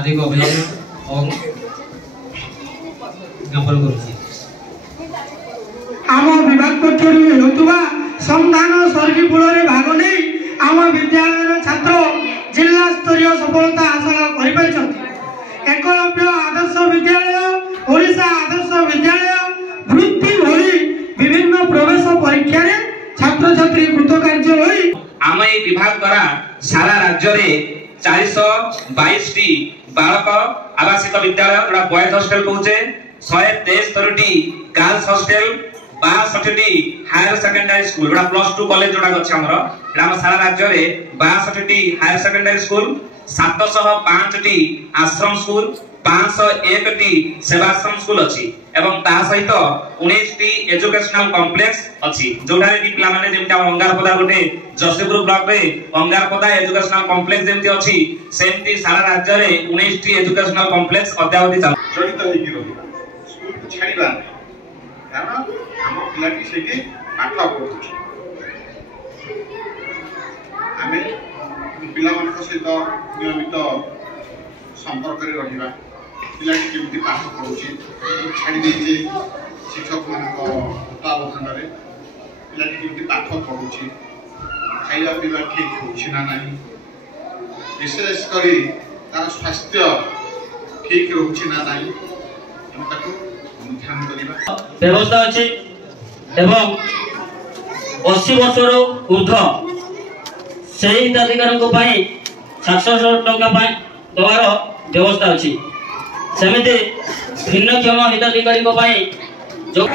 हार्दिक अभिनंदन और ज्ञापन करुछि। आम विभाग पक्षरु हेतुवा संधान सर्गी फूल भाग नहीं आम विद्यालय छात्र जिला स्तरीय सफलता हासिल कर एकलव्य आदर्श विद्यालय ओडिशा आदर्श विद्यालय वृत्ति भली विभिन्न प्रवेश परीक्षा रे छात्र छात्री कृतकार्य होई आम ए विभाग द्वारा सारा राज्य रे 422 टी बालक आवासिक विद्यालय जोड़ा बॉयज हॉस्टल कहूचे 173 टी गर्ल्स हॉस्टल 62 टी higher secondary school Joda +2 college जोड़ा अछि हमर हम सारा राज्य रे 62 टी हायर सेकेंडरी स्कूल 705 टी आश्रम स्कूल 501 टी सेवाश्रम स्कूल अछि एवं ता सहित 19 टी एजुकेशनल कॉम्प्लेक्स अछि जोड़ा रे पिला माने जेमता अंगारपदा गोटे जसीपुर ब्लॉक रे अंगारपदा एजुकेशनल कॉम्प्लेक्स जेमती अछि सेमती सारा राज्य रे 19 टी एजुकेशनल कॉम्प्लेक्स अद्यावधि जड़ित होइकी रहिबा स्कूल छाड़िबा कारण हम पिलाटी सेठी पाठ पढुछि आमे पिला मानक सहित नियमित संपर्क रे रहिबा पिलाटी केमती पाठ पढुछि छाड़ी देछि शिक्षक मानक तत्वावधान रे पिलाटी केमती पाठ पढुछि खाइबा पिबा ठीक होछि ना नाही विशेष करी तार स्वास्थ्य ठीक होछि ना नाही हम ताको ध्यान करिबा व्यवस्था अछि एवं 80 वर्षर ऊर्ध्व से हिताधिकारी को पाई 700 टंका पाई दवार व्यवस्था अछि सेमिति भिन्नक्षम हिताधिकारी को पाई जो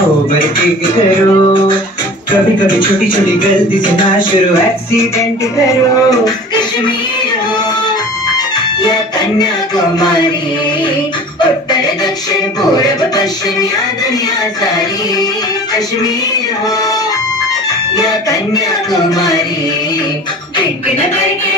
ओवरटेक करो कभी कभी छोटी छोटी गलती से ना शुरू एक्सीडेंट करो कश्मीर हो या कन्याकुमारी उत्तर दक्षिण पूर्व पश्चिम या दुनिया सारी कश्मीर हो या कन्याकुमारी बिग नगर के